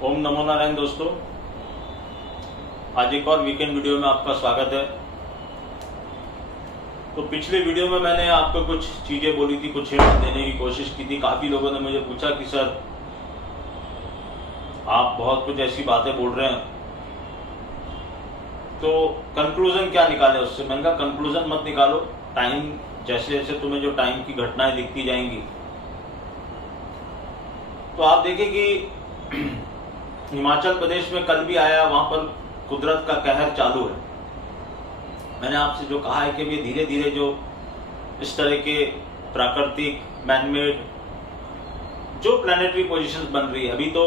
ओम नमो नारायण दोस्तों, आज एक और वीकेंड वीडियो में आपका स्वागत है। तो पिछले वीडियो में मैंने आपको कुछ चीजें बोली थी, कुछ हिंट देने की कोशिश की थी। काफी लोगों ने मुझे पूछा कि सर आप बहुत कुछ ऐसी बातें बोल रहे हैं, तो कंक्लूजन क्या निकाले उससे। मैंने कहा कंक्लूजन मत निकालो, टाइम जैसे जैसे तुम्हें जो टाइम की घटनाएं दिखती जाएंगी तो आप देखें कि हिमाचल प्रदेश में कल भी आया, वहां पर कुदरत का कहर चालू है। मैंने आपसे जो कहा है कि ये धीरे धीरे जो इस तरह के प्राकृतिक मैनमेड जो प्लैनेटरी पोजीशंस बन रही है, अभी तो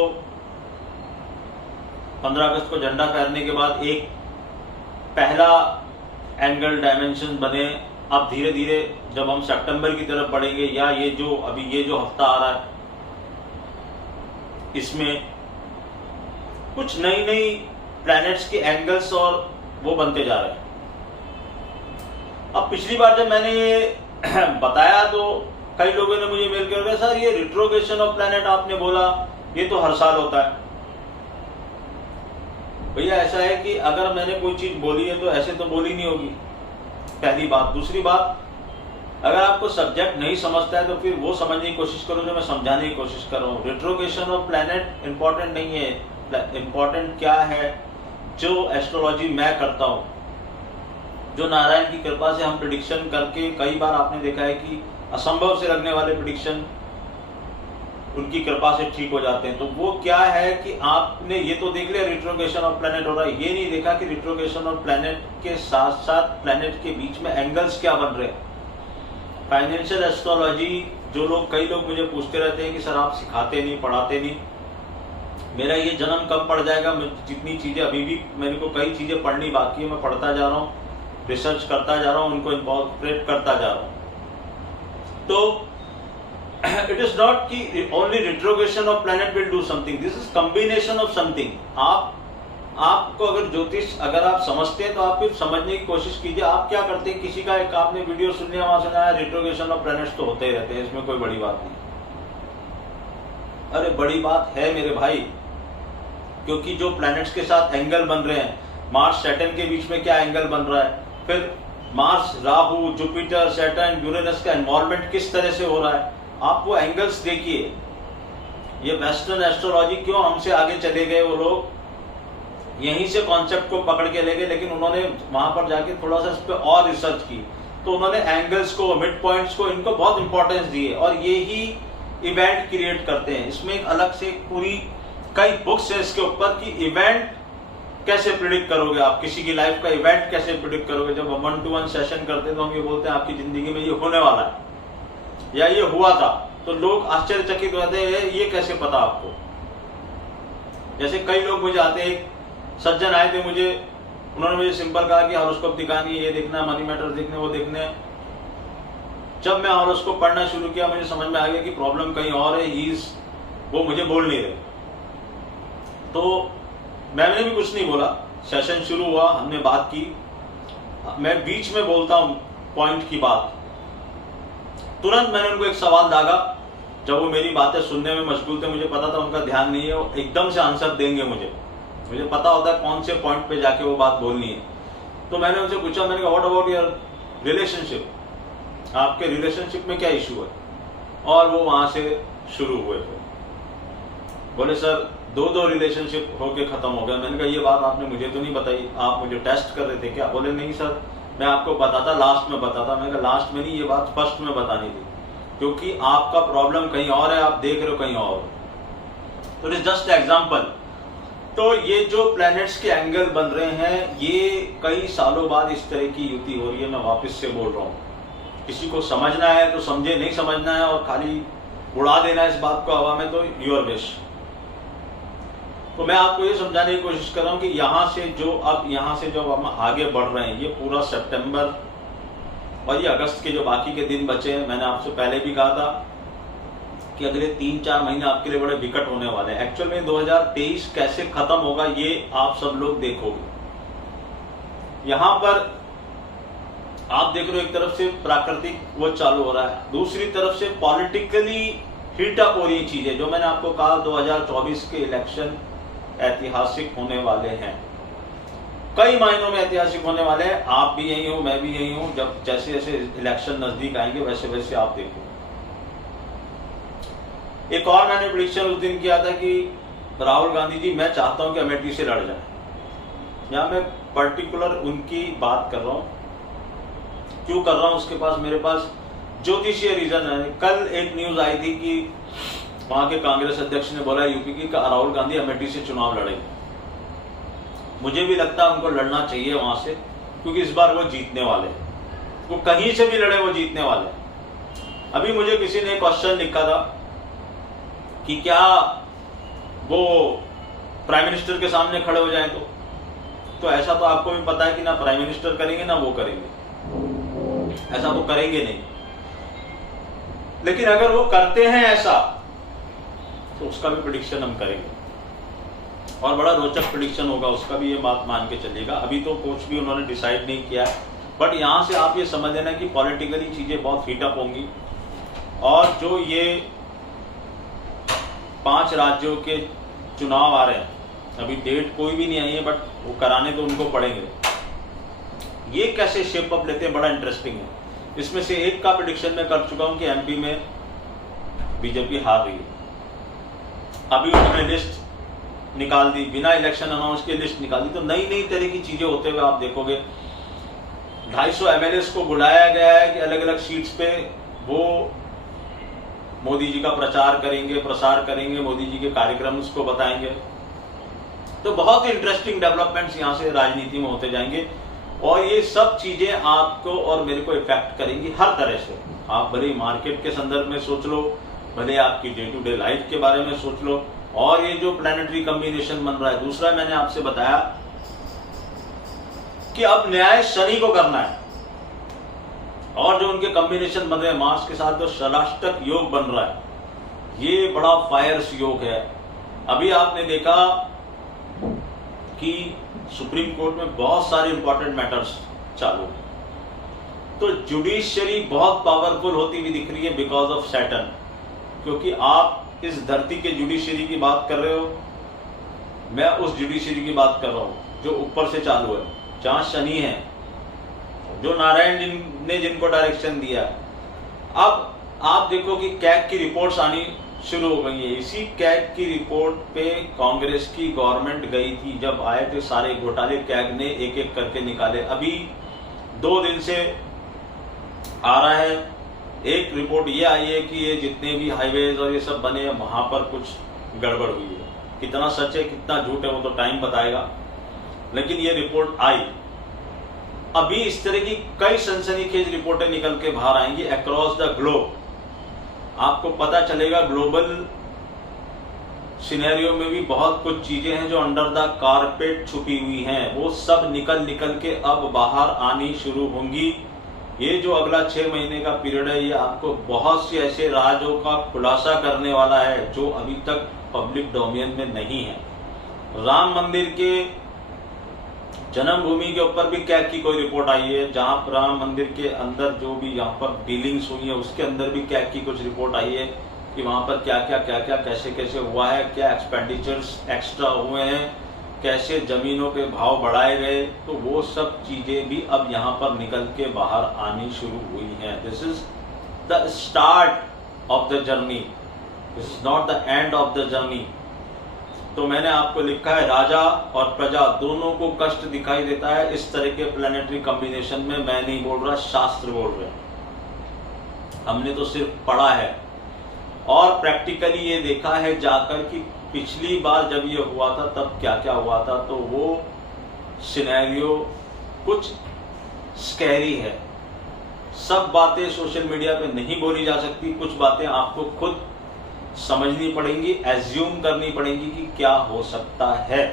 15 अगस्त को झंडा फहरने के बाद एक पहला एंगल डायमेंशन बने। अब धीरे धीरे जब हम सितंबर की तरफ बढ़ेंगे या ये जो हफ्ता आ रहा है, इसमें कुछ नई नई प्लैनेट्स के एंगल्स और वो बनते जा रहे हैं। अब पिछली बार जब मैंने ये बताया तो कई लोगों ने मुझे मेल किया, सर ये रिट्रोग्रेशन ऑफ प्लैनेट आपने बोला, ये तो हर साल होता है। भैया ऐसा है कि अगर मैंने कोई चीज बोली है तो ऐसे तो बोली नहीं होगी, पहली बात। दूसरी बात, अगर आपको सब्जेक्ट नहीं समझता है तो फिर वो समझने की कोशिश करो जो मैं समझाने की कोशिश कर रहा हूँ। रिट्रोग्रेशन ऑफ प्लैनेट इंपॉर्टेंट नहीं है, इंपॉर्टेंट क्या है जो एस्ट्रोलॉजी मैं करता हूँ, जो नारायण की कृपा से हम प्रिडिक्शन करके, कई बार आपने देखा है कि असंभव से लगने वाले प्रिडिक्शन उनकी कृपा से ठीक हो जाते हैं। तो वो क्या है कि आपने ये तो देख लिया रिट्रोग्रेशन ऑफ प्लैनेट हो रहा है, ये नहीं देखा कि रिट्रोग्रेशन ऑफ प्लैनेट के साथ साथ प्लैनेट के बीच में एंगल्स क्या बन रहे हैं। फाइनेंशियल एस्ट्रोलॉजी कई लोग मुझे पूछते रहते हैं कि सर आप सिखाते नहीं, पढ़ाते नहीं। मेरा ये जन्म कब पड़ जाएगा, जितनी चीजें अभी भी मेरे को कई चीजें पढ़नी बाकी है, मैं पढ़ता जा रहा हूँ, रिसर्च करता जा रहा हूँ, उनको इंकॉर्पोरेट करता जा रहा हूँ। तो इट इज नॉट कि only retrogression of planet will do something, this is combination of something. आपको अगर ज्योतिष अगर आप समझते हैं तो आप फिर समझने की कोशिश कीजिए। आप क्या करते हैं, किसी का एक आपने वीडियो सुन लिया, वहां सुना है रिट्रोग्रेशन ऑफ प्लैनेट्स तो होते ही रहते हैं, इसमें कोई बड़ी बात नहीं। अरे बड़ी बात है मेरे भाई, क्योंकि जो प्लैनेट्स के साथ एंगल बन रहे हैं, मार्स सैटर्न के बीच में क्या एंगल बन रहा है, फिर Mars Rahu Jupiter Saturn Uranus का इन्वॉल्वमेंट किस तरह से हो रहा है, आप वो एंगल्स देखिए। ये वेस्टर्न एस्ट्रोलॉजी क्यों हमसे आगे चले गए, वो लोग यहीं से कॉन्सेप्ट को पकड़ के ले गए, लेकिन उन्होंने वहां पर जाके थोड़ा सा इस पर और रिसर्च की, तो उन्होंने एंगल्स को, मिड पॉइंट्स को, इनको बहुत इंपॉर्टेंस दिए और ये ही इवेंट क्रिएट करते हैं। इसमें एक अलग से पूरी कई बुक्स है इसके ऊपर कि इवेंट कैसे प्रिडिक्ट करोगे, आप किसी की लाइफ का इवेंट कैसे प्रिडिक्ट करोगे। जब हम 1-to-1 सेशन करते हैं तो हम ये बोलते हैं आपकी जिंदगी में ये होने वाला है या ये हुआ था, तो लोग आश्चर्यचकित रहते हैं ये कैसे पता आपको। जैसे कई लोग मुझे आते हैं, सज्जन आए थे मुझे, उन्होंने मुझे सिंपल कहा कि हॉरोस्कोप दिखानी, ये देखना, मनी मैटर देखने, वो देखने। जब मैं हॉरोस्कोप पढ़ना शुरू किया मुझे समझ में आ गया कि प्रॉब्लम कहीं और है, वो मुझे बोल नहीं रहे। तो मैंने भी कुछ नहीं बोला, सेशन शुरू हुआ, हमने बात की, मैं बीच में बोलता हूं पॉइंट की बात, तुरंत मैंने उनको एक सवाल दागा। जब वो मेरी बातें सुनने में मशगूल थे, मुझे पता था उनका ध्यान नहीं है, वो एकदम से आंसर देंगे, मुझे पता होता है कौन से पॉइंट पे जाके वो बात बोलनी है। तो मैंने उनसे पूछा, मैंने कहा व्हाट अबाउट योर रिलेशनशिप, आपके रिलेशनशिप में क्या इशू है। और वो वहां से शुरू हुए थे, बोले सर 2 रिलेशनशिप होके खत्म हो गया। मैंने कहा ये बात आपने मुझे तो नहीं बताई, आप मुझे टेस्ट कर रहे थे क्या। बोले नहीं सर, मैं आपको बताता, लास्ट में बताता। मैंने कहा लास्ट में नहीं, ये बात फर्स्ट में बतानी थी, क्योंकि आपका प्रॉब्लम कहीं और है, आप देख रहे हो कहीं और। तो इट इज जस्ट एग्जाम्पल। तो ये जो प्लैनेट्स के एंगल बन रहे हैं, ये कई सालों बाद इस तरह की युति हो रही है। मैं वापस से बोल रहा हूँ, किसी को समझना है तो समझे, नहीं समझना है और खाली उड़ा देना है इस बात को हवा में, तो योर विश। तो मैं आपको ये समझाने की कोशिश कर रहा हूँ कि यहाँ से जो हम आगे बढ़ रहे हैं, ये पूरा सितंबर और ये अगस्त के जो बाकी के दिन बचे हैं, मैंने आपसे पहले भी कहा था कि अगले 3-4 महीने आपके लिए बड़े विकट होने वाले हैं। एक्चुअल में 2023 कैसे खत्म होगा ये आप सब लोग देखोगे। यहां पर आप देख रहे हो एक तरफ से प्राकृतिक वो चालू हो रहा है, दूसरी तरफ से पॉलिटिकली हीट अप हो रही चीजें। जो मैंने आपको कहा 2024 के इलेक्शन ऐतिहासिक होने वाले हैं, कई मायनों में ऐतिहासिक होने वाले हैं। आप भी यही हो, मैं भी यही हूं। जब जैसे जैसे इलेक्शन नजदीक आएंगे वैसे वैसे आप देखो। एक और मैंने प्रेडिक्शन उस दिन किया था कि राहुल गांधी जी, मैं चाहता हूं कि अमेठी से लड़ जाए। यहां मैं पर्टिकुलर उनकी बात कर रहा हूं, क्यों कर रहा हूं, उसके पास मेरे पास ज्योतिषीय रीजन है। कल एक न्यूज आई थी कि वहां के कांग्रेस अध्यक्ष ने बोला यूपी की राहुल गांधी अमेठी से चुनाव लड़ेंगे। मुझे भी लगता है उनको लड़ना चाहिए वहां से, क्योंकि इस बार वो जीतने वाले हैं। वो कहीं से भी लड़े वो जीतने वाले हैं। अभी मुझे किसी ने क्वेश्चन लिखा था कि क्या वो प्राइम मिनिस्टर के सामने खड़े हो जाए तो ऐसा तो आपको भी पता है कि ना प्राइम मिनिस्टर करेंगे ना वो करेंगे, ऐसा वो करेंगे नहीं। लेकिन अगर वो करते हैं ऐसा तो उसका भी प्रेडिक्शन हम करेंगे, और बड़ा रोचक प्रेडिक्शन होगा उसका भी, ये बात मान के चलिएगा। अभी तो कुछ भी उन्होंने डिसाइड नहीं किया है, बट यहां से आप ये समझ लेना कि पॉलिटिकली चीजें बहुत हीटअप होंगी। और जो ये 5 राज्यों के चुनाव आ रहे हैं, अभी डेट कोई भी नहीं आई है, बट वो कराने तो उनको पड़ेंगे। ये कैसे शेप अप लेते हैं, बड़ा इंटरेस्टिंग है। इसमें से एक का प्रेडिक्शन मैं कर चुका हूं कि एमपी में बीजेपी हार रही है। अभी उन्होंने लिस्ट निकाल दी, बिना इलेक्शन अनाउंस के लिस्ट निकाल दी। तो नई नई तरह की चीजें होते हुए आप देखोगे। 250 एमएलए को बुलाया गया है कि अलग अलग सीट्स पे वो मोदी जी का प्रचार करेंगे, प्रसार करेंगे, मोदी जी के कार्यक्रम उसको बताएंगे। तो बहुत ही इंटरेस्टिंग डेवलपमेंट्स यहां से राजनीति में होते जाएंगे, और ये सब चीजें आपको और मेरे को इफेक्ट करेंगी हर तरह से। आप भले मार्केट के संदर्भ में सोच लो, भले आपकी डे टू डे लाइफ के बारे में सोच लो, और ये जो प्लैनेटरी कॉम्बिनेशन बन रहा है। दूसरा मैंने आपसे बताया कि अब न्याय शनि को करना है, और जो उनके कॉम्बिनेशन बन रहे हैं मार्स के साथ, जो षडाष्टक योग बन रहा है, ये बड़ा फायर्स योग है। अभी आपने देखा कि सुप्रीम कोर्ट में बहुत सारे इंपॉर्टेंट मैटर्स चालू हैं, तो जुडिशियरी बहुत पावरफुल होती हुई दिख रही है बिकॉज ऑफ सैटर्न। क्योंकि आप इस धरती के जुडिशियरी की बात कर रहे हो, मैं उस जुडिशियरी की बात कर रहा हूं जो ऊपर से चालू है, जहां शनि है, जो नारायण जी ने जिनको डायरेक्शन दिया। अब आप देखो कि कैग की रिपोर्ट्स आनी शुरू हो गई है। इसी कैग की रिपोर्ट पे कांग्रेस की गवर्नमेंट गई थी। जब आए थे सारे घोटाले, कैग ने एक एक करके निकाले। अभी 2 दिन से आ रहा है, एक रिपोर्ट ये आई है कि ये जितने भी हाईवेज और ये सब बने हैं वहां पर कुछ गड़बड़ हुई है। कितना सच है कितना झूठ है वो तो टाइम बताएगा, लेकिन ये रिपोर्ट आई। अभी इस तरह की कई सनसनीखेज रिपोर्टें निकल के बाहर आएंगी अक्रॉस द ग्लोब। आपको पता चलेगा ग्लोबल सिनेरियो में भी बहुत कुछ चीजें हैं जो अंडर द कारपेट छुपी हुई हैं, वो सब निकल के अब बाहर आनी शुरू होंगी। ये जो अगला 6 महीने का पीरियड है, ये आपको बहुत से ऐसे राजों का खुलासा करने वाला है जो अभी तक पब्लिक डोमेन में नहीं है। राम मंदिर के जन्मभूमि के ऊपर भी कैग की कोई रिपोर्ट आई है, जहां पर राम मंदिर के अंदर जो भी यहाँ पर डीलिंग्स हुई है उसके अंदर भी कैग की कुछ रिपोर्ट आई है कि वहां पर क्या क्या कैसे हुआ है, क्या एक्सपेंडिचर्स एक्स्ट्रा हुए हैं, कैसे जमीनों के भाव बढ़ाए गए। तो वो सब चीजें भी अब यहाँ पर निकल के बाहर आनी शुरू हुई हैं। This is the start of the journey, this is not the end of the journey. तो मैंने आपको लिखा है राजा और प्रजा दोनों को कष्ट दिखाई देता है इस तरह के प्लैनेटरी कॉम्बिनेशन में। मैं नहीं बोल रहा, शास्त्र बोल रहे हैं। हमने तो सिर्फ पढ़ा है और प्रैक्टिकली ये देखा है जाकर कि पिछली बार जब ये हुआ था तब क्या क्या हुआ था। तो वो सिनेरियो कुछ स्कैरी है। सब बातें सोशल मीडिया पे नहीं बोली जा सकती, कुछ बातें आपको खुद समझनी पड़ेंगी, एज्यूम करनी पड़ेंगी कि क्या हो सकता है।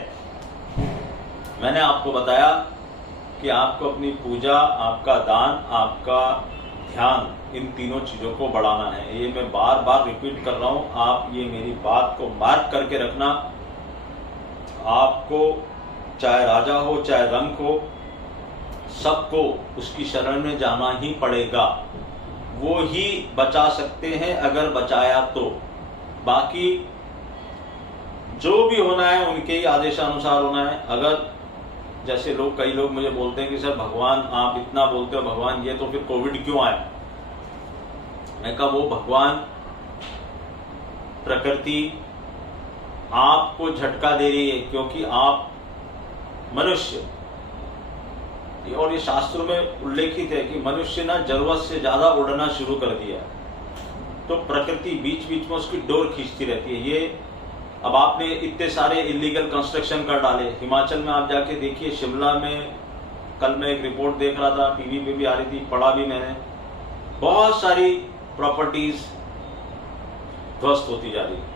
मैंने आपको बताया कि आपको अपनी पूजा, आपका दान, आपका ध्यान, इन तीनों चीजों को बढ़ाना है। ये मैं बार बार रिपीट कर रहा हूं, आप ये मेरी बात को मार्क करके रखना। आपको चाहे राजा हो चाहे रंक हो, सबको उसकी शरण में जाना ही पड़ेगा। वो ही बचा सकते हैं अगर बचाया तो। बाकी जो भी होना है उनके ही आदेशानुसार होना है। अगर जैसे कई लोग मुझे बोलते हैं कि सर भगवान आप इतना बोलते हो भगवान ये, तो फिर कोविड क्यों आया? मैं कहा वो भगवान प्रकृति आपको झटका दे रही है, क्योंकि आप मनुष्य, और ये शास्त्रों में उल्लेखित है कि मनुष्य ना जरूरत से ज्यादा उड़ना शुरू कर दिया, तो प्रकृति बीच बीच में उसकी डोर खींचती रहती है। ये अब आपने इतने सारे इलीगल कंस्ट्रक्शन कर डाले हिमाचल में, आप जाके देखिए, शिमला में कल मैं एक रिपोर्ट देख रहा था, टीवी पे भी आ रही थी, पढ़ा भी मैंने, बहुत सारी प्रॉपर्टीज ध्वस्त होती जा रही है।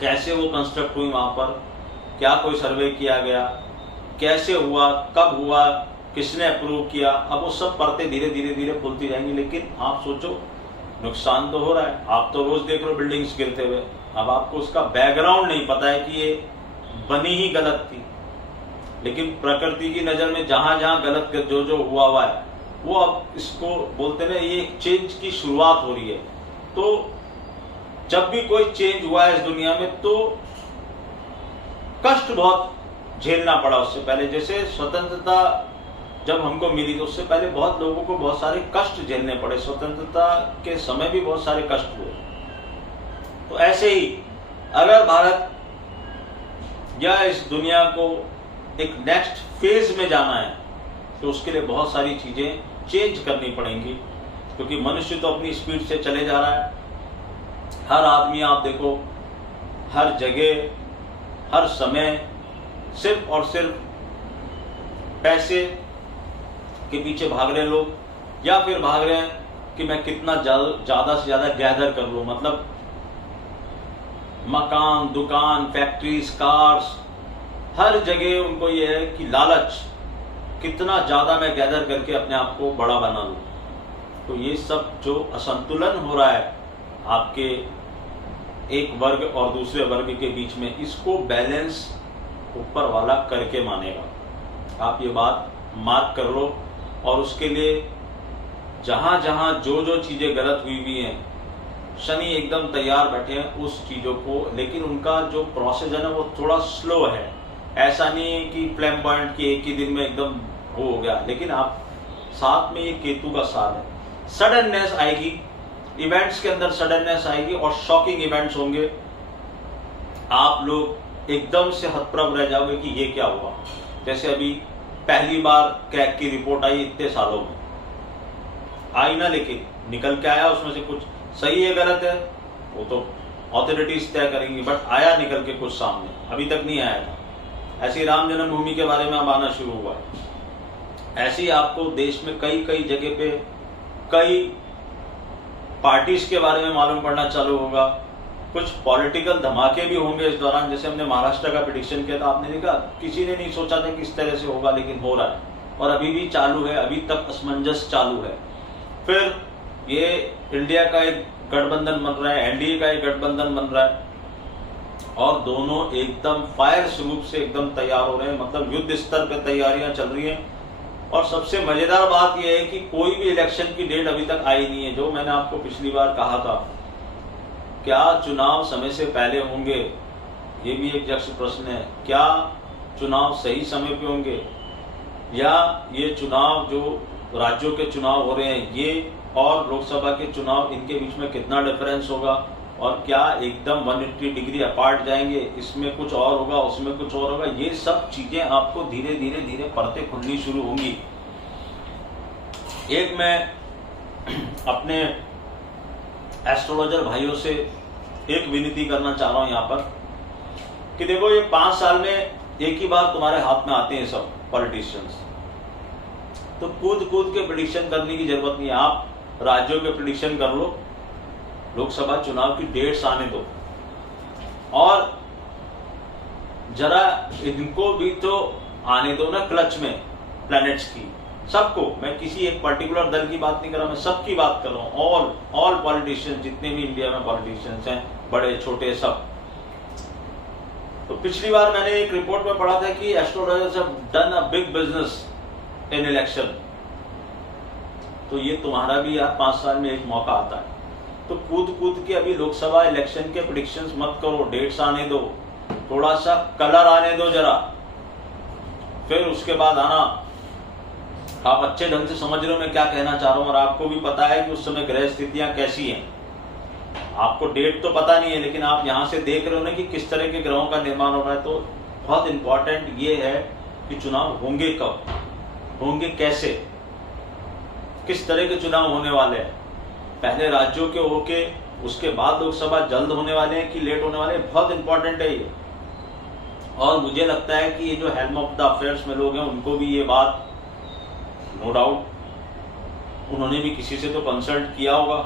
कैसे वो कंस्ट्रक्ट हुई वहां पर, क्या कोई सर्वे किया गया, कैसे हुआ, कब हुआ, किसने अप्रूव किया, अब वो सब परतें धीरे धीरे धीरे खुलती जाएंगी। लेकिन आप सोचो नुकसान तो हो रहा है, आप तो रोज देख रहे हो बिल्डिंग्स गिरते हुए, अब आपको उसका बैकग्राउंड नहीं पता है कि ये बनी ही गलत थी। लेकिन प्रकृति की नजर में जहां जहां गलत जो हुआ है, वो अब इसको बोलते ना, ये चेंज की शुरुआत हो रही है। तो जब भी कोई चेंज हुआ है इस दुनिया में, तो कष्ट बहुत झेलना पड़ा उससे पहले। जैसे स्वतंत्रता जब हमको मिली तो उससे पहले बहुत लोगों को बहुत सारे कष्ट झेलने पड़े, स्वतंत्रता के समय भी बहुत सारे कष्ट हुए। तो ऐसे ही अगर भारत या इस दुनिया को एक नेक्स्ट फेज में जाना है, तो उसके लिए बहुत सारी चीजें चेंज करनी पड़ेंगी, क्योंकि मनुष्य तो अपनी स्पीड से चले जा रहा है। हर आदमी आप देखो, हर जगह, हर समय सिर्फ और सिर्फ पैसे के पीछे भाग रहे लोग, या फिर भाग रहे हैं कि मैं कितना ज्यादा से ज्यादा गैदर कर लूं, मतलब मकान, दुकान, फैक्ट्रीज, कार्स, हर जगह उनको ये है कि लालच, कितना ज्यादा मैं गैदर करके अपने आप को बड़ा बना लूं। तो ये सब जो असंतुलन हो रहा है आपके एक वर्ग और दूसरे वर्ग के बीच में, इसको बैलेंस ऊपर वाला करके मानेगा। आप ये बात मार्क कर लो, और उसके लिए जहां जहां जो चीजें गलत हुई हैं, शनि एकदम तैयार बैठे हैं उस चीजों को, लेकिन उनका जो प्रोसेस है ना वो थोड़ा स्लो है। ऐसा नहीं है कि फ्लैम्बॉयंट की एक ही दिन में एकदम हो गया, लेकिन आप साथ में ये केतु का साथ है, सडननेस आएगी, इवेंट्स के अंदर सडननेस आएगी और शॉकिंग इवेंट्स होंगे। आप लोग एकदम से हतप्रभ रह जाओगे कि ये क्या हुआ। जैसे अभी पहली बार क्रैक की रिपोर्ट आई इतने सालों में, आई ना, लेकिन निकल के आया, उसमें से कुछ सही है गलत है वो तो ऑथोरिटीज तय करेंगी, बट आया निकल के कुछ सामने, अभी तक नहीं आया था। ऐसे ही राम जन्मभूमि के बारे में अब आना शुरू हुआ है। ऐसे ही आपको देश में कई जगह पे कई पार्टीज के बारे में मालूम पड़ना चालू होगा। कुछ पॉलिटिकल धमाके भी होंगे इस दौरान। जैसे हमने महाराष्ट्र का प्रेडिक्शन किया था, आपने देखा, किसी ने नहीं सोचा था कि इस तरह से होगा, लेकिन हो रहा है और अभी भी चालू है, अभी तक असमंजस चालू है। फिर ये इंडिया का एक गठबंधन बन रहा है, एनडीए का एक गठबंधन बन रहा है, और दोनों एकदम फायर स्वरूप से एकदम तैयार हो रहे हैं, मतलब युद्ध स्तर पर तैयारियां चल रही हैं। और सबसे मजेदार बात यह है कि कोई भी इलेक्शन की डेट अभी तक आई नहीं है। जो मैंने आपको पिछली बार कहा था, क्या चुनाव समय से पहले होंगे, ये भी एक यक्ष प्रश्न है। क्या चुनाव सही समय पे होंगे, या ये चुनाव जो राज्यों के चुनाव हो रहे हैं ये और लोकसभा के चुनाव, इनके बीच में कितना डिफरेंस होगा, और क्या एकदम 180 डिग्री अपार्ट जाएंगे, इसमें कुछ और होगा, उसमें कुछ और होगा। ये सब चीजें आपको धीरे धीरे परतें खुलनी शुरू होंगी। एक मैं अपने एस्ट्रोलॉजर भाइयों से एक विनती करना चाह रहा हूं यहाँ पर कि देखो, ये 5 साल में एक ही बार तुम्हारे हाथ में आते हैं सब पॉलिटिशियंस, तो कूद के प्रेडिक्शन करने की जरूरत नहीं है। आप राज्यों के प्रेडिक्शन कर लो, लोकसभा चुनाव की डेट्स आने दो, और जरा इनको भी तो आने दो ना क्लच में, प्लैनेट्स की, सबको। मैं किसी एक पर्टिकुलर दल की बात नहीं कर रहा, मैं सबकी बात कर रहा हूं। ऑल पॉलिटिशियंस, जितने भी इंडिया में पॉलिटिशियंस हैं, बड़े छोटे सब। तो पिछली बार मैंने एक रिपोर्ट में पढ़ा था कि astrologers have done a big business in election. तो ये तुम्हारा भी यार 5 साल में एक मौका आता है। तो कूद कूद के अभी लोकसभा इलेक्शन के प्रेडिक्शंस मत करो, डेट्स आने दो, थोड़ा सा कलर आने दो जरा, फिर उसके बाद आना। आप अच्छे ढंग से समझ रहे हो मैं क्या कहना चाह रहा हूं, और आपको भी पता है कि उस समय ग्रह स्थितियां कैसी हैं। आपको डेट तो पता नहीं है, लेकिन आप यहां से देख रहे हो ना कि किस तरह के ग्रहों का निर्माण हो रहा है। तो बहुत इंपॉर्टेंट ये है कि चुनाव होंगे कब, होंगे कैसे, किस तरह के चुनाव होने वाले हैं, पहले राज्यों के होके उसके बाद लोकसभा जल्द होने वाले हैं कि लेट होने वाले हैं, बहुत इंपॉर्टेंट है ये। और मुझे लगता है कि ये जो हेल्म ऑफ द अफेयर्स में लोग हैं उनको भी ये बात नो डाउट उन्होंने भी किसी से तो कंसल्ट किया होगा,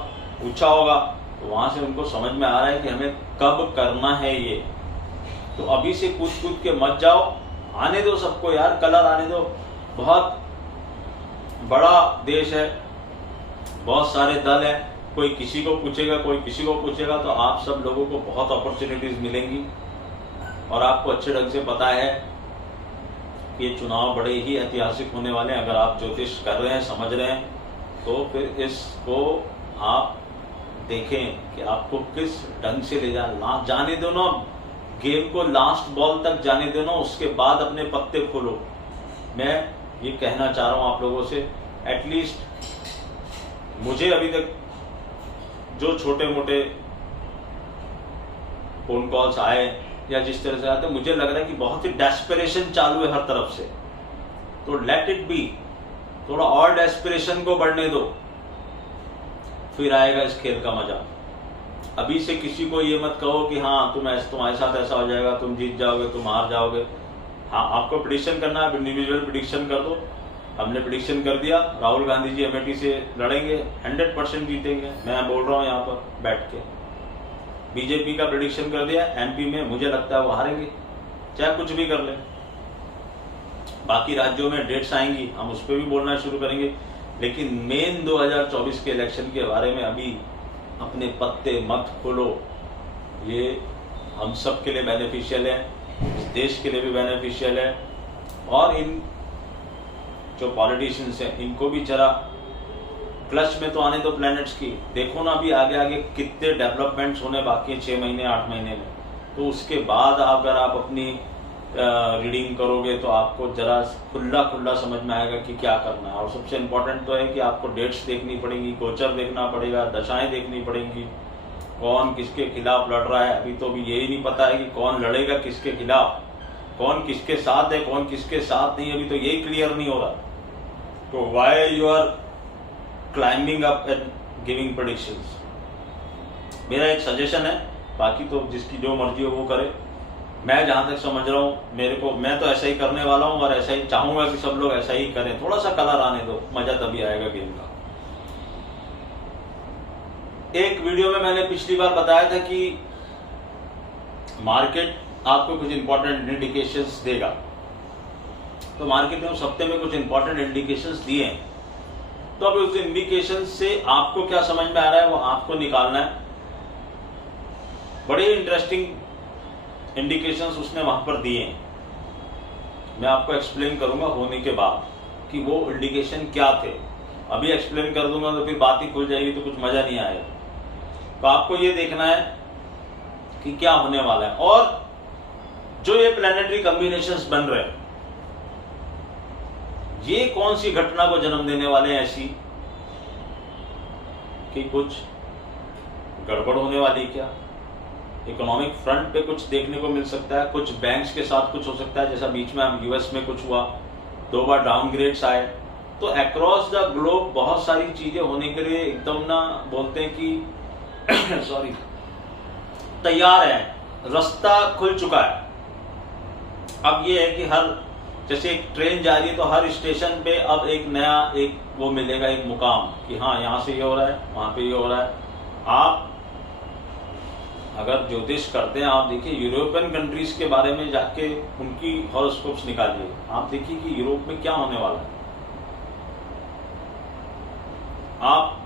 पूछा होगा, तो वहां से उनको समझ में आ रहा है कि हमें कब करना है ये। तो अभी से कूद कूद के मत जाओ, आने दो सबको यार, कलर आने दो। बहुत बड़ा देश है, बहुत सारे दल है, कोई किसी को पूछेगा, कोई किसी को पूछेगा, तो आप सब लोगों को बहुत अपॉर्चुनिटीज मिलेंगी। और आपको अच्छे ढंग से पता है कि ये चुनाव बड़े ही ऐतिहासिक होने वाले हैं। अगर आप ज्योतिष कर रहे हैं, समझ रहे हैं, तो फिर इसको आप देखें कि आपको किस ढंग से ले जाने दो ना, गेम को लास्ट बॉल तक जाने दो ना, उसके बाद अपने पत्ते खोलो। मैं ये कहना चाह रहा हूं आप लोगों से, एटलीस्ट मुझे अभी तक जो छोटे मोटे फोन कॉल्स आए या जिस तरह से आते, मुझे लग रहा है कि बहुत ही डेस्परेशन चालू है हर तरफ से। तो लेट इट बी, थोड़ा और डेस्परेशन को बढ़ने दो, फिर आएगा इस खेल का मजा। अभी से किसी को ये मत कहो कि हाँ तुम्हारे साथ ऐसा हो जाएगा, तुम जीत जाओगे, तुम हार जाओगे। हाँ, आपको प्रेडिक्शन करना है, इंडिविजुअल प्रेडिक्शन कर दो। हमने प्रेडिक्शन कर दिया, राहुल गांधी जी अमेठी से लड़ेंगे, 100% जीतेंगे, मैं बोल रहा हूँ यहाँ पर बैठ के। बीजेपी का प्रेडिक्शन कर दिया, एमपी में मुझे लगता है वो हारेंगे, चाहे कुछ भी कर ले। बाकी राज्यों में डेट्स आएंगी, हम उस पर भी बोलना शुरू करेंगे, लेकिन मेन 2024 के इलेक्शन के बारे में अभी अपने पत्ते मत खोलो। ये हम सब के लिए बेनिफिशियल है, इस देश के लिए भी बेनिफिशियल है, और इन जो पॉलिटिशियंस हैं इनको भी जरा क्लच में तो आने दो प्लैनेट्स की। देखो ना अभी आगे आगे कितने डेवलपमेंट्स होने बाकी हैं 6 महीने 8 महीने में। तो उसके बाद अगर आप अपनी रीडिंग करोगे तो आपको जरा खुला खुला समझ में आएगा कि क्या करना है। और सबसे इम्पोर्टेंट तो है कि आपको डेट्स देखनी पड़ेंगी, गोचर देखना पड़ेगा, दशाएं देखनी पड़ेंगी, कौन किसके खिलाफ लड़ रहा है। अभी तो अभी यही नहीं पता है कि कौन लड़ेगा किसके खिलाफ, कौन किसके साथ है, कौन किसके साथ नहीं, अभी तो यही क्लियर नहीं हो रहा। तो why you are climbing up and giving predictions? मेरा एक सजेशन है, बाकी तो जिसकी जो मर्जी हो वो करे। मैं जहां तक समझ रहा हूं, मैं तो ऐसा ही करने वाला हूं और ऐसा ही चाहूंगा कि सब लोग ऐसा ही करें। थोड़ा सा कलर आने दो, मजा तभी आएगा गेम का। एक वीडियो में मैंने पिछली बार बताया था कि मार्केट आपको कुछ इंपॉर्टेंट इंडिकेशंस देगा, तो मार्केट ने उस हफ्ते में कुछ इंपॉर्टेंट इंडिकेशंस दिए हैं। तो अब उस इंडिकेशन से आपको क्या समझ में आ रहा है वो आपको निकालना है। बड़े इंटरेस्टिंग इंडिकेशंस उसने वहां पर दिए हैं, मैं आपको एक्सप्लेन करूंगा होने के बाद कि वो इंडिकेशन क्या थे। अभी एक्सप्लेन कर दूंगा तो फिर बात ही खुल जाएगी तो कुछ मजा नहीं आएगा। तो आपको ये देखना है कि क्या होने वाला है, और जो ये प्लैनेटरी कॉम्बिनेशंस बन रहे हैं ये कौन सी घटना को जन्म देने वाले हैं ऐसी कि कुछ गड़बड़ होने वाली। क्या इकोनॉमिक फ्रंट पे कुछ देखने को मिल सकता है, कुछ बैंक्स के साथ कुछ हो सकता है, जैसा बीच में हम यूएस में कुछ हुआ, 2 बार डाउनग्रेड्स आए। तो अक्रॉस द ग्लोब बहुत सारी चीजें होने के लिए एकदम ना बोलते हैं कि सॉरी तैयार है, रास्ता खुल चुका है। अब ये है कि हर जैसे एक ट्रेन जा रही है तो हर स्टेशन पे अब एक नया एक वो मिलेगा, एक मुकाम कि हाँ यहाँ से ये हो रहा है, वहां पे ये हो रहा है। आप अगर ज्योतिष करते हैं, आप देखिए यूरोपियन कंट्रीज के बारे में जाके उनकी हॉरोस्कोप्स निकालिए, आप देखिए कि यूरोप में क्या होने वाला है। आप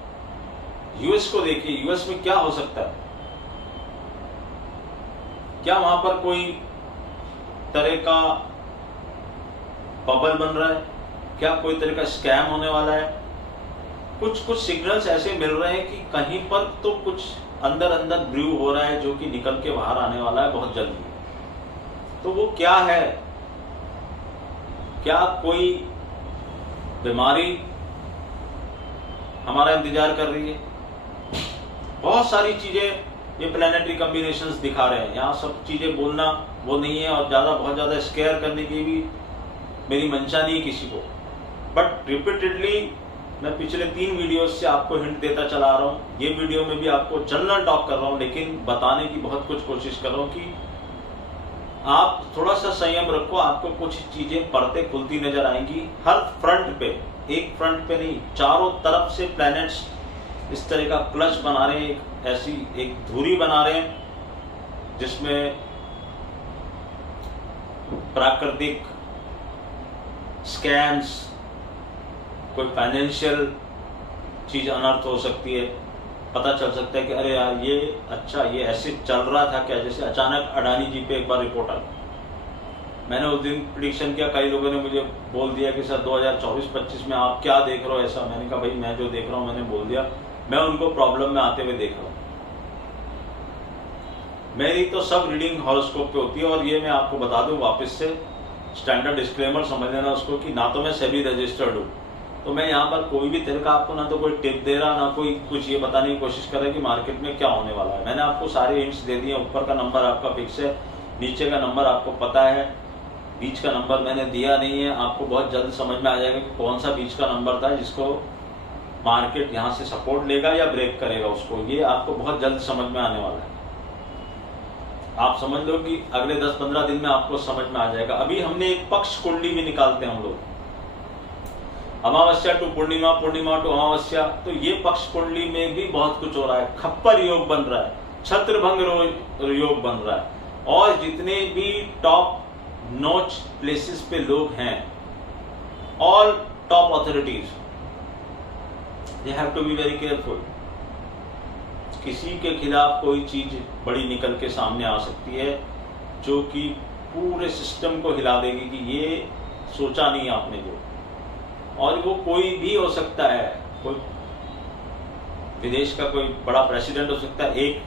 यूएस को देखिए, यूएस में क्या हो सकता है, क्या वहां पर कोई तरह का बबल बन रहा है, क्या कोई तरह का स्कैम होने वाला है, कुछ सिग्नल्स ऐसे मिल रहे हैं कि कहीं पर तो कुछ अंदर अंदर ब्रू हो रहा है जो कि निकल के बाहर आने वाला है बहुत जल्दी। तो वो क्या है? क्या कोई बीमारी हमारा इंतजार कर रही है? बहुत सारी चीजें ये प्लैनेटरी कॉम्बिनेशंस दिखा रहे हैं। यहाँ सब चीजें बोलना वो नहीं है और बहुत ज्यादा स्केयर करने की भी मेरी मंशा नहीं किसी को। बट रिपीटेडली मैं पिछले 3 वीडियोस से आपको हिंट देता चला आ रहा हूँ। ये वीडियो में भी आपको जनरल टॉक कर रहा हूँ, लेकिन बताने की बहुत कुछ कोशिश कर रहा हूँ कि आप थोड़ा सा संयम रखो। आपको कुछ चीजें परतें खुलती नजर आएंगी हर फ्रंट पे, एक फ्रंट पे नहीं, चारों तरफ से प्लैनेट्स इस तरह का क्लच बना रहे हैं, ऐसी एक धुरी बना रहे हैं जिसमें प्राकृतिक स्कैम्स, कोई फाइनेंशियल चीज अनर्थ हो सकती है। पता चल सकता है कि अरे यार ये अच्छा ये ऐसे चल रहा था क्या, जैसे अचानक अडानी जी पे एक बार रिपोर्ट आई। मैंने उस दिन प्रिडिक्शन किया, कई लोगों ने मुझे बोल दिया कि सर 2024-25 में आप क्या देख रहे हो ऐसा। मैंने कहा भाई मैं जो देख रहा हूं मैंने बोल दिया, मैं उनको प्रॉब्लम में आते हुए देख रहा हूं। मेरी तो सब रीडिंग हॉरोस्कोप पे होती है और ये मैं आपको बता दूं वापस से, स्टैंडर्ड डिस्क्लेमर समझ लेना उसको, कि ना तो मैं सेबी रजिस्टर्ड हूं, तो मैं यहाँ पर कोई भी तरह का आपको ना तो कोई टिप दे रहा, ना कोई कुछ ये बताने की कोशिश कर रहा है कि मार्केट में क्या होने वाला है। मैंने आपको सारे हिंट्स दे दिए। ऊपर का नंबर आपका फिक्स है, नीचे का नंबर आपको पता है, बीच का नंबर मैंने दिया नहीं है। आपको बहुत जल्द समझ में आ जाएगा कि कौन सा बीच का नंबर था जिसको मार्केट यहाँ से सपोर्ट लेगा या ब्रेक करेगा उसको। ये आपको बहुत जल्द समझ में आने वाला है। आप समझ लो कि अगले 10-15 दिन में आपको समझ में आ जाएगा। अभी हमने एक पक्ष कुंडली भी निकालते हैं हम लोग, अमावस्या टू पूर्णिमा, पूर्णिमा टू अमावस्या। तो ये पक्ष कुंडली में भी बहुत कुछ हो रहा है। खप्पर योग बन रहा है, छत्रभंग योग बन रहा है, और जितने भी टॉप नॉच प्लेसेस पे लोग हैं, all top authorities, they have to be very careful. किसी के खिलाफ कोई चीज बड़ी निकल के सामने आ सकती है जो कि पूरे सिस्टम को हिला देगी कि ये सोचा नहीं आपने जो, और वो कोई भी हो सकता है। कोई विदेश का कोई बड़ा प्रेसिडेंट हो सकता है। एक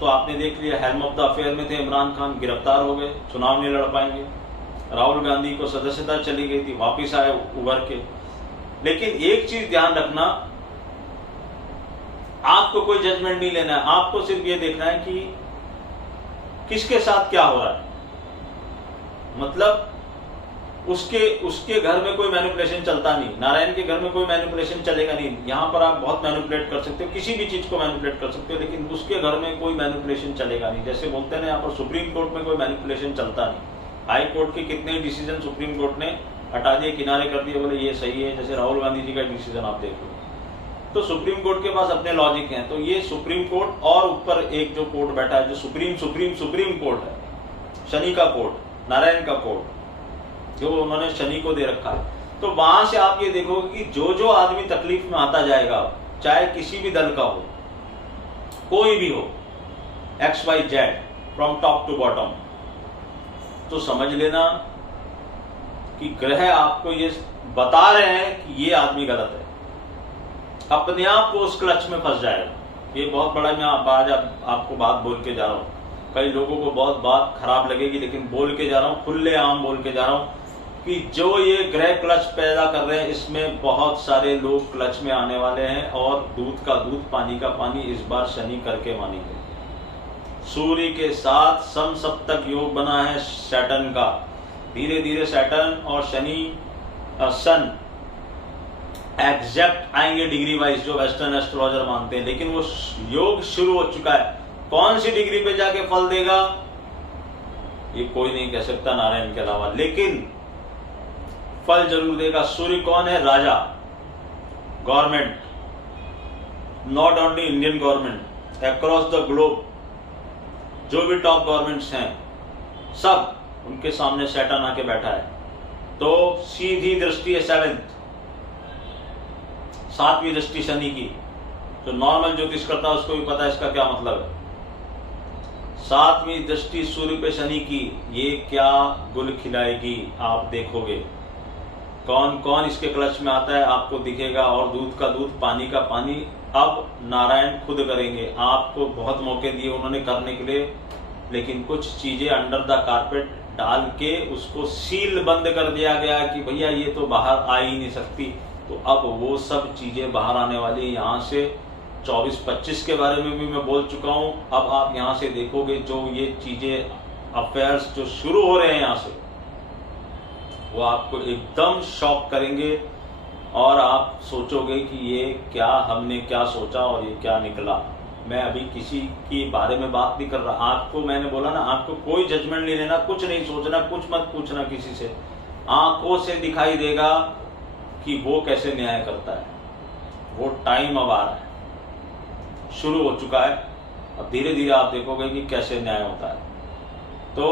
तो आपने देख लिया, हेल्म ऑफ द अफेयर में थे इमरान खान, गिरफ्तार हो गए, चुनाव नहीं लड़ पाएंगे। राहुल गांधी को सदस्यता चली गई थी, वापिस आए उभर के। लेकिन एक चीज ध्यान रखना, आपको कोई जजमेंट नहीं लेना है, आपको सिर्फ ये देखना है कि किसके साथ क्या हो रहा है। मतलब उसके घर में कोई मैनिपुलेशन चलता नहीं, नारायण के घर में कोई मैनिपुलेशन चलेगा नहीं। यहां पर आप बहुत मैनिपुलेट कर सकते हो, किसी भी चीज को मैनिपुलेट कर सकते हो, लेकिन उसके घर में कोई मैनिपुलेशन चलेगा नहीं। जैसे बोलते हैं ना, यहाँ पर सुप्रीम कोर्ट में कोई मैनिपुलेशन चलता नहीं। हाई कोर्ट के कितने डिसीजन सुप्रीम कोर्ट ने हटा दिए, किनारे कर दिए, बोले ये सही है। जैसे राहुल गांधी जी का डिसीजन आप देख लो, तो सुप्रीम कोर्ट के पास अपने लॉजिक हैं। तो ये सुप्रीम कोर्ट और ऊपर एक जो कोर्ट बैठा है जो सुप्रीम कोर्ट है, शनि का कोर्ट, नारायण का कोर्ट, जो उन्होंने शनि को दे रखा है। तो वहां से आप ये देखोगे कि जो जो आदमी तकलीफ में आता जाएगा, चाहे किसी भी दल का हो, कोई भी हो, XYZ, from top to bottom, तो समझ लेना कि ग्रह आपको ये बता रहे हैं कि ये आदमी गलत है। अपने आप को उस क्लच में फंस जाएगा। ये बहुत बड़ा, मैं आज आपको बात बोल के जा रहा हूं। कई लोगों को बहुत बात खराब लगेगी, लेकिन बोल के जा रहा हूं, खुले आम बोल के जा रहा हूं कि जो ये ग्रह क्लच पैदा कर रहे हैं, इसमें बहुत सारे लोग क्लच में आने वाले हैं। और दूध का दूध, पानी का पानी इस बार शनि करके मानेंगे। सूर्य के साथ समसप्तक योग बना है सैटर्न का। धीरे धीरे सैटर्न और शनि सन एग्जैक्ट आएंगे डिग्री वाइज, जो वेस्टर्न एस्ट्रोलॉजर मानते हैं। लेकिन वो योग शुरू हो चुका है। कौन सी डिग्री पे जाके फल देगा ये कोई नहीं कह सकता नारायण के अलावा, लेकिन फल जरूर देगा। सूर्य कौन है? राजा, government, not only Indian government, across the globe जो भी टॉप गवर्नमेंट्स हैं, सब उनके सामने सैटर्न आके बैठा है। तो सीधी दृष्टि है 7वीं दृष्टि शनि की। जो नॉर्मल ज्योतिष करता है उसको भी पता है इसका क्या मतलब है। 7वीं दृष्टि सूर्य पे शनि की, ये क्या गुल खिलाएगी आप देखोगे। कौन कौन इसके क्लच में आता है आपको दिखेगा, और दूध का दूध पानी का पानी अब नारायण खुद करेंगे। आपको बहुत मौके दिए उन्होंने करने के लिए, लेकिन कुछ चीजें अंडर द कारपेट डाल के उसको सील बंद कर दिया गया कि भैया ये तो बाहर आ ही नहीं सकती। तो अब वो सब चीजें बाहर आने वाली है। यहाँ से 24-25 के बारे में भी मैं बोल चुका हूँ। अब आप यहाँ से देखोगे जो ये चीजें अफेयर्स जो शुरू हो रहे हैं यहाँ से, वो आपको एकदम शॉक करेंगे और आप सोचोगे कि ये क्या, हमने क्या सोचा और ये क्या निकला। मैं अभी किसी के बारे में बात नहीं कर रहा। आपको मैंने बोला ना, आपको कोई जजमेंट नहीं लेना, कुछ नहीं सोचना, कुछ मत पूछना किसी से। आंखों से दिखाई देगा कि वो कैसे न्याय करता है। वो टाइम अब आ रहा है, शुरू हो चुका है। अब धीरे धीरे आप देखोगे कि कैसे न्याय होता है। तो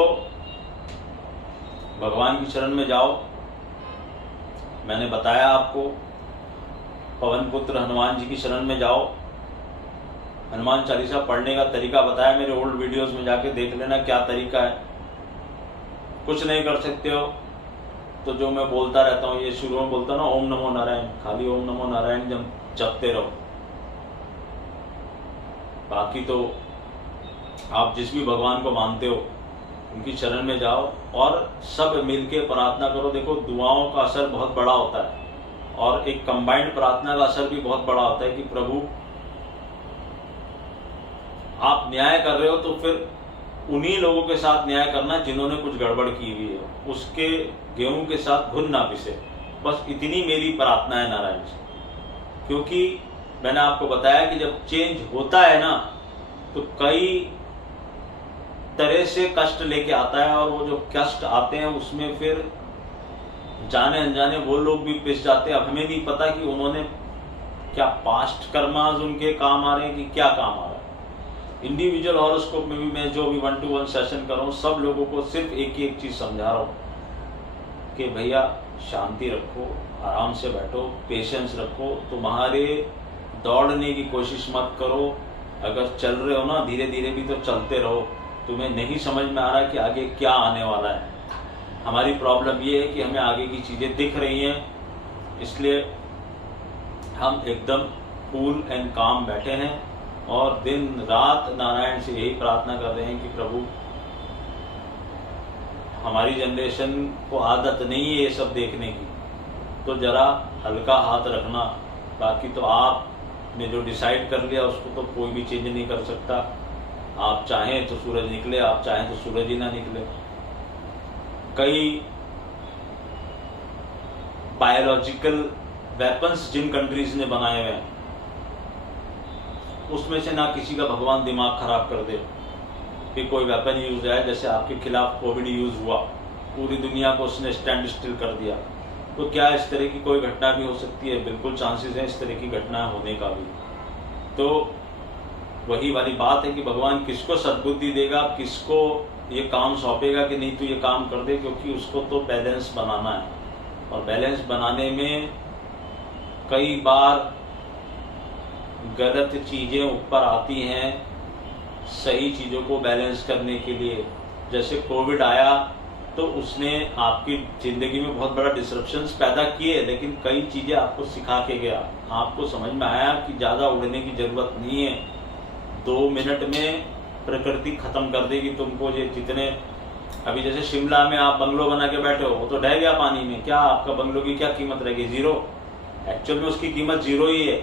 भगवान की शरण में जाओ। मैंने बताया आपको, पवन पुत्र हनुमान जी की शरण में जाओ। हनुमान चालीसा पढ़ने का तरीका बताया, मेरे ओल्ड वीडियोस में जाके देख लेना क्या तरीका है। कुछ नहीं कर सकते हो तो जो मैं बोलता रहता हूँ, ये शुरू में बोलता ना, ओम नमो नारायण, खाली ओम नमो नारायण जपते रहो। बाकी तो आप जिस भी भगवान को मानते हो उनकी शरण में जाओ और सब मिलके प्रार्थना करो। देखो, दुआओं का असर बहुत बड़ा होता है और एक कंबाइंड प्रार्थना का असर भी बहुत बड़ा होता है कि प्रभु आप न्याय कर रहे हो तो फिर उन्हीं लोगों के साथ न्याय करना जिन्होंने कुछ गड़बड़ की हुई है, उसके गेहूं के साथ घुन ना पिसे। बस इतनी मेरी प्रार्थना है नारायण से। क्योंकि मैंने आपको बताया कि जब चेंज होता है ना तो कई तरह से कष्ट लेके आता है, और वो जो कष्ट आते हैं उसमें फिर जाने अनजाने वो लोग भी पिस जाते हैं। अब हमें नहीं पता कि उन्होंने क्या पास्ट कर्मास उनके काम आ रहे हैं कि क्या काम आ रहा है। इंडिविजुअल हॉरोस्कोप में भी मैं जो भी 1-to-1 सेशन कर रहा हूँ, सब लोगों को सिर्फ एक ही एक चीज समझा रहा हूँ कि भैया शांति रखो, आराम से बैठो, पेशेंस रखो। तुम्हारे दौड़ने की कोशिश मत करो। अगर चल रहे हो ना धीरे धीरे भी तो चलते रहो। तुम्हें नहीं समझ में आ रहा कि आगे क्या आने वाला है। हमारी प्रॉब्लम ये है कि हमें आगे की चीजें दिख रही हैं, इसलिए हम एकदम कूल एंड काम बैठे हैं और दिन रात नारायण से यही प्रार्थना कर रहे हैं कि प्रभु, हमारी जनरेशन को आदत नहीं है ये सब देखने की, तो जरा हल्का हाथ रखना। बाकी तो आपने जो डिसाइड कर लिया उसको तो कोई भी चेंज नहीं कर सकता। आप चाहें तो सूरज निकले, आप चाहें तो सूरज ही ना निकले। कई बायोलॉजिकल वेपन्स जिन कंट्रीज ने बनाए हुए हैं उसमें से ना किसी का भगवान दिमाग खराब कर दे कि कोई वेपन यूज है। जैसे आपके खिलाफ कोविड यूज हुआ, पूरी दुनिया को उसने स्टैंड स्टिल कर दिया। तो क्या इस तरह की कोई घटना भी हो सकती है? बिल्कुल चांसेस है इस तरह की घटना होने का भी। तो वही वाली बात है कि भगवान किसको सद्बुद्धि देगा, किसको ये काम सौंपेगा कि नहीं तू ये काम कर दे, क्योंकि उसको तो बैलेंस बनाना है। और बैलेंस बनाने में कई बार गलत चीजें ऊपर आती हैं सही चीजों को बैलेंस करने के लिए। जैसे कोविड आया तो उसने आपकी जिंदगी में बहुत बड़ा डिसरप्शंस पैदा किए, लेकिन कई चीजें आपको सिखा के गया। आपको समझ में आया कि ज्यादा उड़ने की जरूरत नहीं है, 2 मिनट में प्रकृति खत्म कर देगी तुमको। ये जितने अभी जैसे शिमला में आप बंगलो बना के बैठे हो, वो तो ढह गया पानी में, क्या आपका बंगलो की क्या कीमत रहेगी? 0। एक्चुअल में उसकी कीमत 0 ही है।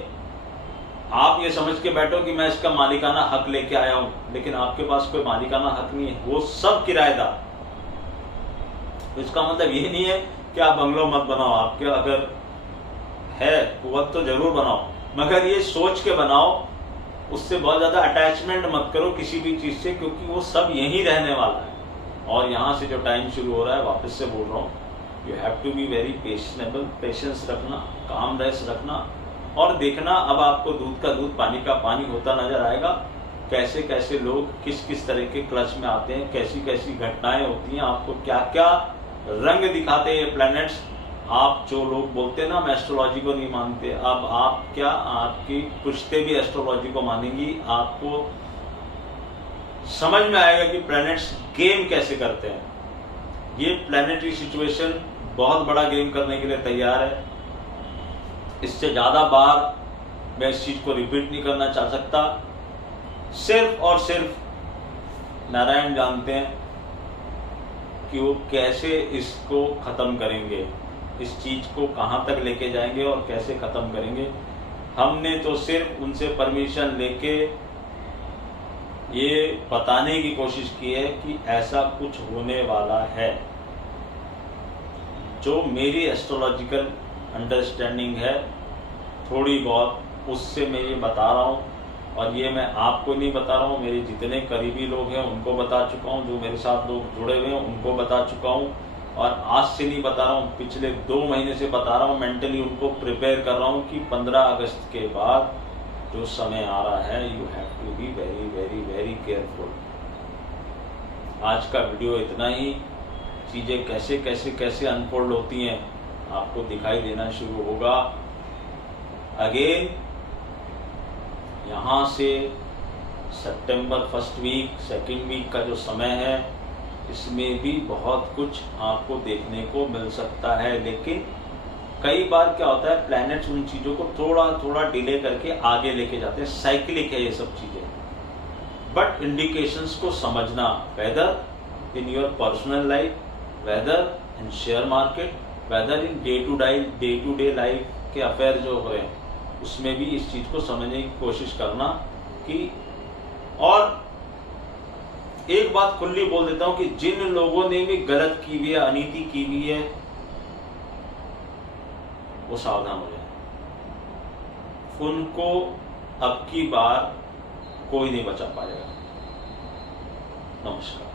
आप ये समझ के बैठो कि मैं इसका मालिकाना हक लेके आया हूं, लेकिन आपके पास कोई मालिकाना हक नहीं है, वो सब किराएदार। तो इसका मतलब ये नहीं है कि आप बंगलो मत बनाओ, आपके अगर है कुव्वत तो जरूर बनाओ, मगर ये सोच के बनाओ, उससे बहुत ज्यादा अटैचमेंट मत करो किसी भी चीज से, क्योंकि वो सब यहीं रहने वाला है। और यहाँ से जो टाइम शुरू हो रहा है, वापस से बोल रहा हूँ, you have to be very patientable, patience रखना, काम रेस रखना, और देखना अब आपको दूध का दूध पानी का पानी होता नजर आएगा। कैसे कैसे लोग किस किस तरह के क्लच में आते हैं, कैसी कैसी घटनाएं होती हैं, आपको क्या क्या रंग दिखाते हैं ये प्लैनेट्स। आप जो लोग बोलते हैं ना हम एस्ट्रोलॉजी को नहीं मानते, अब आप क्या, आपकी पुश्ते भी एस्ट्रोलॉजी को मानेंगी। आपको समझ में आएगा कि प्लैनेट्स गेम कैसे करते हैं। ये प्लैनेटरी सिचुएशन बहुत बड़ा गेम करने के लिए तैयार है। इससे ज़्यादा बार मैं इस चीज़ को रिपीट नहीं करना चाह सकता। सिर्फ और सिर्फ नारायण जानते हैं कि वो कैसे इसको ख़त्म करेंगे, इस चीज़ को कहाँ तक लेके जाएंगे और कैसे ख़त्म करेंगे। हमने तो सिर्फ उनसे परमिशन लेके ये बताने की कोशिश की है कि ऐसा कुछ होने वाला है। जो मेरी एस्ट्रोलॉजिकल अंडरस्टैंडिंग है थोड़ी बहुत, उससे मैं ये बता रहा हूँ। और ये मैं आपको नहीं बता रहा हूँ, मेरे जितने करीबी लोग हैं उनको बता चुका हूँ, जो मेरे साथ लोग जुड़े हुए हैं उनको बता चुका हूँ। और आज से नहीं बता रहा हूँ, पिछले 2 महीने से बता रहा हूँ। मेंटली उनको प्रिपेयर कर रहा हूँ कि 15 अगस्त के बाद जो समय आ रहा है, you have to be very very very careful. आज का वीडियो इतना ही। चीज़ें कैसे कैसे कैसे अनफोल्ड होती हैं आपको दिखाई देना शुरू होगा। अगेन यहाँ से सितंबर 1st वीक 2nd वीक का जो समय है, इसमें भी बहुत कुछ आपको देखने को मिल सकता है। लेकिन कई बार क्या होता है, प्लैनेट्स उन चीज़ों को थोड़ा थोड़ा डिले करके आगे लेके जाते हैं। साइक्लिक है ये सब चीज़ें। बट इंडिकेशंस को समझना, whether in your personal life, whether in share market, whether in day to day life के अफेयर जो हो रहे हैं, उसमें भी इस चीज़ को समझने की कोशिश करना कि। और एक बात खुली बोल देता हूं कि जिन लोगों ने भी गलत की हुई है, अनीति की हुई है, वो सावधान हो जाए। उनको अब की बार कोई नहीं बचा पाएगा। नमस्कार।